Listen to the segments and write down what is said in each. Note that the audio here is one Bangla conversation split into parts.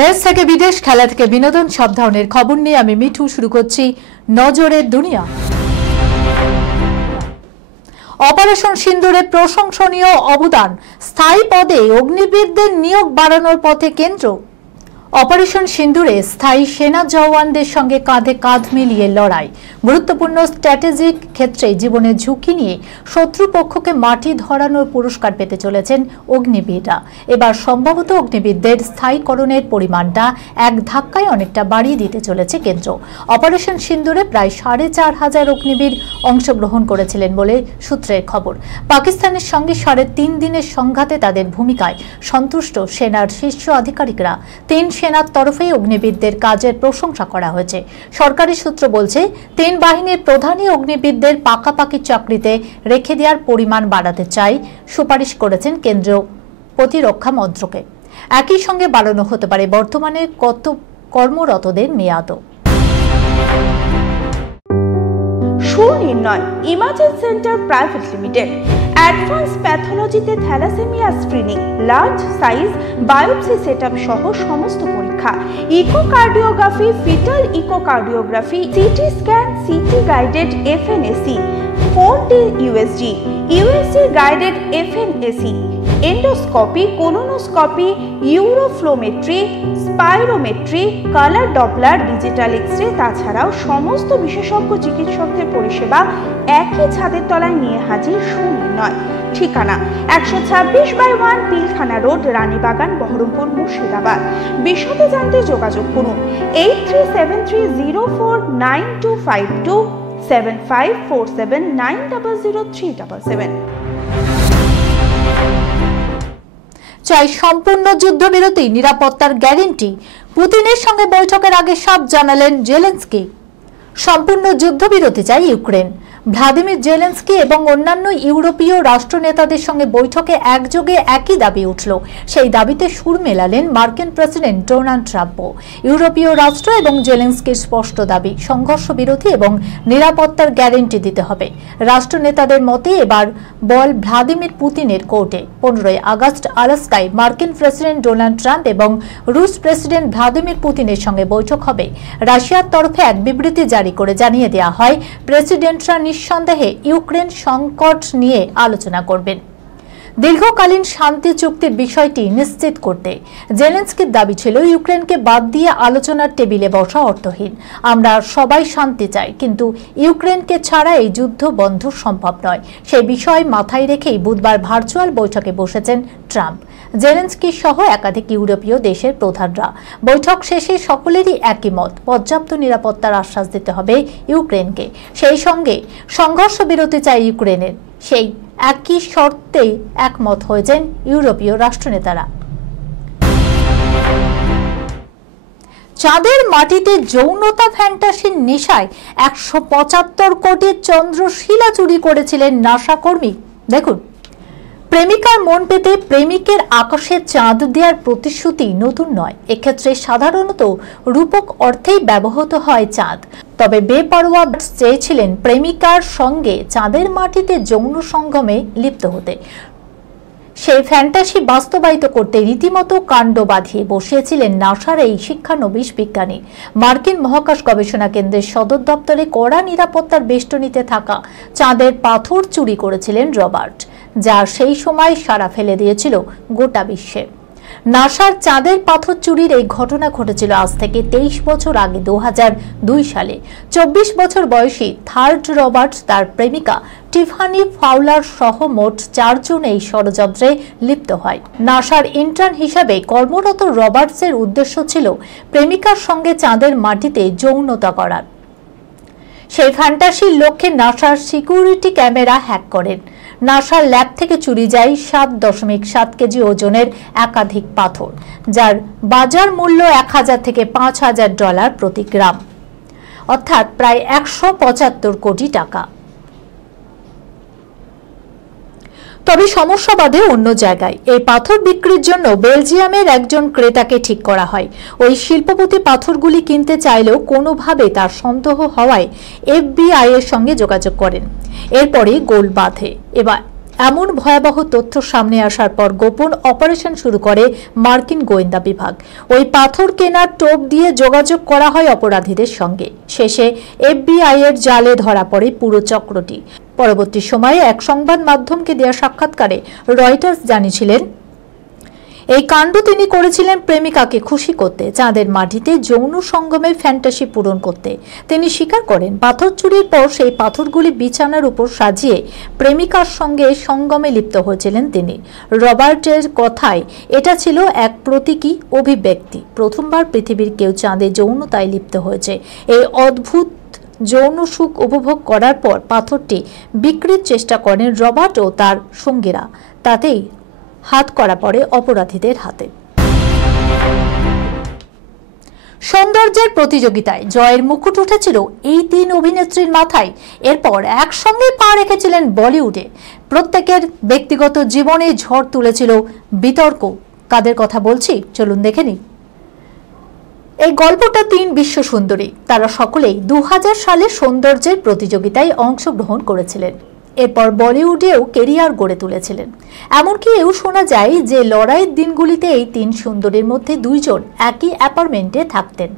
দেশ থেকে বিদেশ, খেলা থেকে বিনোদন, সব ধরনের খবর নিয়ে আমি মিঠু শুরু করছি নজরের দুনিয়া। অপারেশন সিন্দুরের প্রশংসনীয় অবদান, স্থায়ী পদে অগ্নিবীরদের নিয়োগ বাড়ানোর পথে কেন্দ্র। অপারেশন সিন্দুরে স্থায়ী সেনা জওয়ানদের সঙ্গে কাঁধে কাঁধ মিলিয়ে লড়াই, গুরুত্বপূর্ণ স্ট্র্যাটেজিক ক্ষেত্রে জীবনের ঝুঁকি নিয়ে শত্রুপক্ষকে মাটি ধরানোর পুরস্কার পেতে চলেছেন অগ্নিবীররা। এবার সম্ভবত অগ্নিবীরদের স্থায়ীকরণের পরিমাণটা এক ধাক্কায় অনেকটা বাড়িয়ে দিতে চলেছে কেন্দ্র। অপারেশন সিন্দুরে প্রায় 4,500 অগ্নিবীর অংশগ্রহণ করেছিলেন বলে সূত্রের খবর। পাকিস্তানের সঙ্গে 3.5 দিনের সংঘাতে তাদের ভূমিকায় সন্তুষ্ট সেনার শীর্ষ আধিকারিকরা। 3 সেনার তরফেই অগ্নিবীরদের কাজের প্রশংসা করা হয়েছে। সরকারি সূত্র বলছে 3 বাহিনীর প্রধানই অগ্নিবীরদের পাকাপাকি চাকরিতে রেখে দেওয়ার পরিমাণ বাড়াতে চাই সুপারিশ করেছেন কেন্দ্রীয় প্রতিরক্ষা মন্ত্রকে। একই সঙ্গে বাড়ানো হতে পারে বর্তমানে কর্মরতদের মেয়াদও। Sunirnoy imaging centre private limited advance প্যাথোলজিতে thalassaemia screening, large size biopsy setup সহ সমস্ত পরীক্ষা, echocardiography, fetal echocardiography, CT scan, CT guided FNAC, 4D USG, USG guided FNAC, endoscopy, colonoscopy, uroflowmetry, spirometry, colour Doppler, digital x-ray, তাছাড়াও সমস্ত বিশেষজ্ঞ চিকিৎসকদের পরিষেবা একই ছাদের তলায় নিয়ে হাজির সুনির্ণয়। ঠিকানা 126/1 পিলখানা রোড, রানীবাগান, বহরমপুর, মুর্শিদাবাদ। বিশদে জানতে যোগাযোগ করুন 8373049252 7547900377। চাই সম্পূর্ণ যুদ্ধবিরতি, নিরাপত্তার গ্যারান্টি। পুতিনের সঙ্গে বৈঠকের আগে সব জানালেন জেলেনস্কি। সম্পূর্ণ যুদ্ধবিরতি চাই ইউক্রেন। ভ্লাদিমির জেলেনস্কি এবং অন্যান্য ইউরোপীয় রাষ্ট্রনেতাদের সঙ্গে বৈঠকে একযোগে একই দাবি উঠল। সেই দাবিতে সুর মেলালেন মার্কিন প্রেসিডেন্ট ডোনাল্ড ট্রাম্পও। ইউরোপীয় রাষ্ট্র এবং জেলেনস্কির স্পষ্ট দাবি, সংঘর্ষ বিরতি এবং নিরাপত্তার গ্যারান্টি দিতে হবে। রাষ্ট্রনেতাদের মতে এবার বল ভ্লাদিমির পুতিনের কোর্টে। 15 আগস্ট আলাস্কায় মার্কিন প্রেসিডেন্ট ডোনাল্ড ট্রাম্প এবং রুশ প্রেসিডেন্ট ভ্লাদিমির পুতিনের সঙ্গে বৈঠক হবে। রাশিয়ার তরফে এক বিবৃতি জারি করে জানিয়ে দেওয়া হয়, প্রেসিডেন্টরা নিঃসন্দেহে ইউক্রেন সংকট নিয়ে আলোচনা করবেন। দীর্ঘকালীন শান্তি চুক্তির বিষয়টি নিশ্চিত করতে জেলেনস্কির দাবি ছিল, ইউক্রেনকে বাদ দিয়ে আলোচনার টেবিলে বসা অর্থহীন। আমরা সবাই শান্তি চাই, কিন্তু ইউক্রেনকে ছাড়া এই যুদ্ধ বন্ধ সম্ভব নয়। সেই বিষয় মাথায় রেখেই বুধবার ভার্চুয়াল বৈঠকে বসেছেন ট্রাম্প, জেলেনস্কি সহ একাধিক ইউরোপীয় দেশের প্রধানরা। বৈঠক শেষে সকলেরই একই মত, পর্যাপ্ত নিরাপত্তার আশ্বাস দিতে হবে ইউক্রেনকে। সেই সঙ্গে সংঘর্ষ বিরতি চাই ইউক্রেনের। সেই একই শর্তেই একমত হয়েছেন ইউরোপীয় রাষ্ট্রনেতারা। চাঁদের মাটিতে যৌনতা ফ্যান্টাসির নেশায় 175 কোটির চন্দ্রশিলা চুরি করেছিলেন নাসা কর্মী। দেখুন, প্রেমিকার মন পেতে প্রেমিকের আকাশে চাঁদ দেওয়ার প্রতিশ্রুতি নতুন নয়। এক্ষেত্রে সাধারণত রূপক অর্থেই ব্যবহৃত হয় চাঁদ। তবে বেপরোয়া চেয়েছিলেন প্রেমিকার সঙ্গে চাঁদের মাটিতে যৌন সঙ্গমে লিপ্ত হতে। সেই ফ্যান্টাসি বাস্তবায়িত করতে রীতিমতো কাণ্ড বাঁধিয়ে বসিয়েছিলেন নাসার এই শিক্ষানবিশ বিজ্ঞানী। মার্কিন মহাকাশ গবেষণা কেন্দ্রের সদর দপ্তরে কড়া নিরাপত্তার বেষ্টনীতে থাকা চাঁদের পাথর চুরি করেছিলেন রবার্ট, যা সেই সময় সাড়া ফেলে দিয়েছিল গোটা বিশ্বে। নাসার চাঁদের পাথর চুরির এই ঘটনা ঘটেছিল আজ থেকে 23 বছর আগে, 2002 সালে। 24 বছর বয়সী থার্ড রবার্টস তার প্রেমিকা টিফানি ফাউলার সহ মোট 4 জন এই ষড়যন্ত্রে লিপ্ত হয়। নাসার ইন্টার্ন হিসাবে কর্মরত রবার্টসের উদ্দেশ্য ছিল প্রেমিকার সঙ্গে চাঁদের মাটিতে যৌনতা করার। সেই ফ্যান্টাসির লক্ষ্যে নাসার সিকিউরিটি ক্যামেরা হ্যাক করেন। নাসার ল্যাব থেকে চুরি যায় 7.7 কেজি ওজনের একাধিক পাথর, যার বাজার মূল্য $1,000 থেকে $5,000 প্রতি গ্রাম, অর্থাৎ প্রায় 175 কোটি টাকা। তবে সমস্যা বাধে অন্য জায়গায়। এই পাথর বিক্রির জন্য বেলজিয়ামের একজন ক্রেতাকে ঠিক করা হয়। ওই শিল্পপতি পাথরগুলি কিনতে চাইলেও কোনোভাবে তার সন্দেহ হওয়ায় FBI এর সঙ্গে যোগাযোগ করেন। এরপরে গোল বাঁধে। এমন ভয়াবহ তথ্য সামনে আসার পর গোপন অপারেশন শুরু করে মার্কিন গোয়েন্দা বিভাগ। ওই পাথর কেনার টোপ দিয়ে যোগাযোগ করা হয় অপরাধীদের সঙ্গে। শেষে FBI এর জালে ধরা পড়ে পুরো চক্রটি। পরবর্তী সময়ে এক সংবাদ মাধ্যমকে দেওয়া সাক্ষাৎকারে রয়টার্স জানিয়েছিলেন, এই কাণ্ড তিনি করেছিলেন প্রেমিকাকে খুশি করতে, চাঁদের মাটিতে যৌন সঙ্গমের ফ্যান্টাসি পূরণ করতে। তিনি স্বীকার করেন, পাথর চুরির পর সেই পাথরগুলি বিছানার উপর সাজিয়ে প্রেমিকার সঙ্গে সঙ্গমে লিপ্ত হয়েছিলেন তিনি। রবার্টের কথায় এটা ছিল এক প্রতীকী অভিব্যক্তি। প্রথমবার পৃথিবীর কেউ চাঁদে যৌনতায় লিপ্ত হয়েছে। এই অদ্ভুত যৌন সুখ উপভোগ করার পর পাথরটি বিক্রির চেষ্টা করেন রবার্ট ও তার সঙ্গীরা। তাতেই হাত করা পড়ে অপরাধীদের হাতে। সৌন্দর্যের প্রতিযোগিতায় জয়ের মুকুট উঠেছিল এই তিন অভিনেত্রীর মাথায়। এরপর একসঙ্গে পা রেখেছিলেন বলিউডে। প্রত্যেকের ব্যক্তিগত জীবনে ঝড় তুলেছিল বিতর্ক। কাদের কথা বলছি চলুন দেখে নিই। এই গল্পটা তিন বিশ্ব সুন্দরী। তারা সকলেই 2000 সালে সৌন্দর্যের প্রতিযোগিতায় অংশগ্রহণ করেছিলেন। এরপর বলিউডেও কেরিয়ার গড়ে তুলেছিলেন। এমনকি এও শোনা যায় যে লড়াইয়ের দিনগুলিতে এই তিন সুন্দরীর মধ্যে দুইজন একই অ্যাপার্টমেন্টে থাকতেন।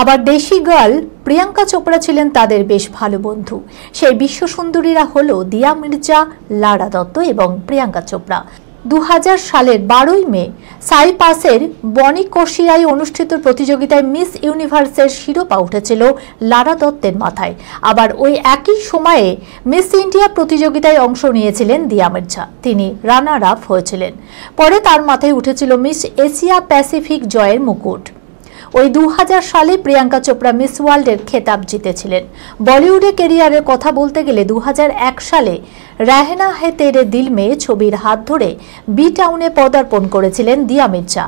আবার দেশি গার্ল প্রিয়াঙ্কা চোপড়া ছিলেন তাদের বেশ ভালো বন্ধু। সেই বিশ্ব সুন্দরীরা হলো দিয়া মির্জা, লারা দত্ত এবং প্রিয়াঙ্কা চোপড়া। 2000 সালের 12ই মে সাইপাসের বনিকোশিয়ায় অনুষ্ঠিত প্রতিযোগিতায় মিস ইউনিভার্সের শিরোপা উঠেছিল লারা দত্তের মাথায়। আবার ওই একই সময়ে মিস ইন্ডিয়া প্রতিযোগিতায় অংশ নিয়েছিলেন দিয়া মির্জা। তিনি রানার আপ হয়েছিলেন। পরে তার মাথায় উঠেছিল মিস এশিয়া প্যাসিফিক জয়ের মুকুট। ওই 2000 সালে প্রিয়াঙ্কা চোপড়া মিস ওয়ার্ল্ডের খেতাব জিতেছিলেন। বলিউডে ক্যারিয়ারের কথা বলতে গেলে 2001 সালে রহনা হে তেরে দিল মে ছবির হাত ধরে বি টাউনে পদার্পণ করেছিলেন দিয়া মির্জা।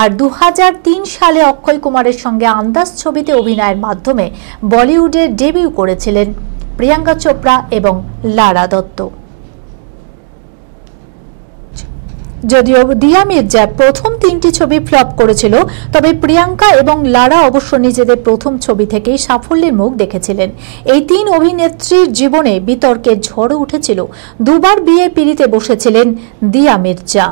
আর 2003 সালে অক্ষয় কুমারের সঙ্গে আন্দাজ ছবিতে অভিনয়ের মাধ্যমে বলিউডে ডেবিউ করেছিলেন প্রিয়াঙ্কা চোপড়া এবং লারা দত্ত। যদিও দিয়া মির্জা প্রথম 3টি ছবি ফ্লপ করেছিল, তবে প্রিয়াঙ্কা এবং লারা অবশ্য নিজেদের প্রথম ছবি থেকেই সাফল্যের মুখ দেখেছিলেন। এই তিন অভিনেত্রীর জীবনে বিতর্কের ঝড় উঠেছিল। দুবার বিয়ে পিড়িতে বসেছিলেন দিয়া মির্জা।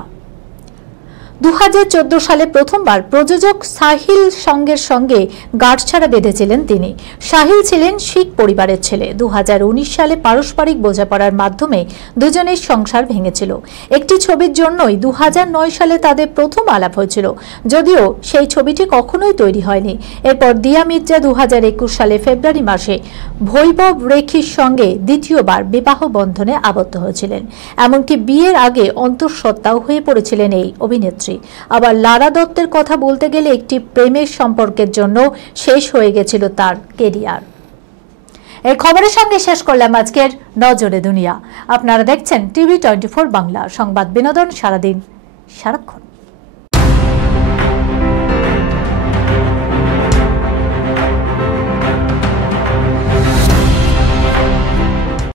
2014 সালে প্রথমবার প্রযোজক সাহিল সঙ্গের সঙ্গে গাঁটছড়া বেঁধেছিলেন তিনি। সাহিল ছিলেন শিখ পরিবারের ছেলে। 2019 সালে পারস্পরিক বোঝাপড়ার মাধ্যমে দুজনের সংসার ভেঙেছিল। একটি ছবির জন্যই 2009 সালে তাদের প্রথম আলাপ হয়েছিল, যদিও সেই ছবিটি কখনোই তৈরি হয়নি। এরপর দিয়া মির্জা 2021 সালে ফেব্রুয়ারি মাসে বৈভব রেখির সঙ্গে দ্বিতীয়বার বিবাহ বন্ধনে আবদ্ধ হয়েছিলেন। এমনকি বিয়ের আগে অন্তঃসত্ত্বাও হয়ে পড়েছিলেন এই অভিনেত্রী। আবার লারা দত্তের কথা বলতে গেলে একটি প্রেমের সম্পর্কের জন্য শেষ হয়ে গেছিল তার কেরিয়ার। এই খবরের সঙ্গে শেষ করলাম আজকের নজরে দুনিয়া। আপনারা দেখছেন TV24 বাংলা, সংবাদ বিনোদন সারাদিন সারাক্ষণ।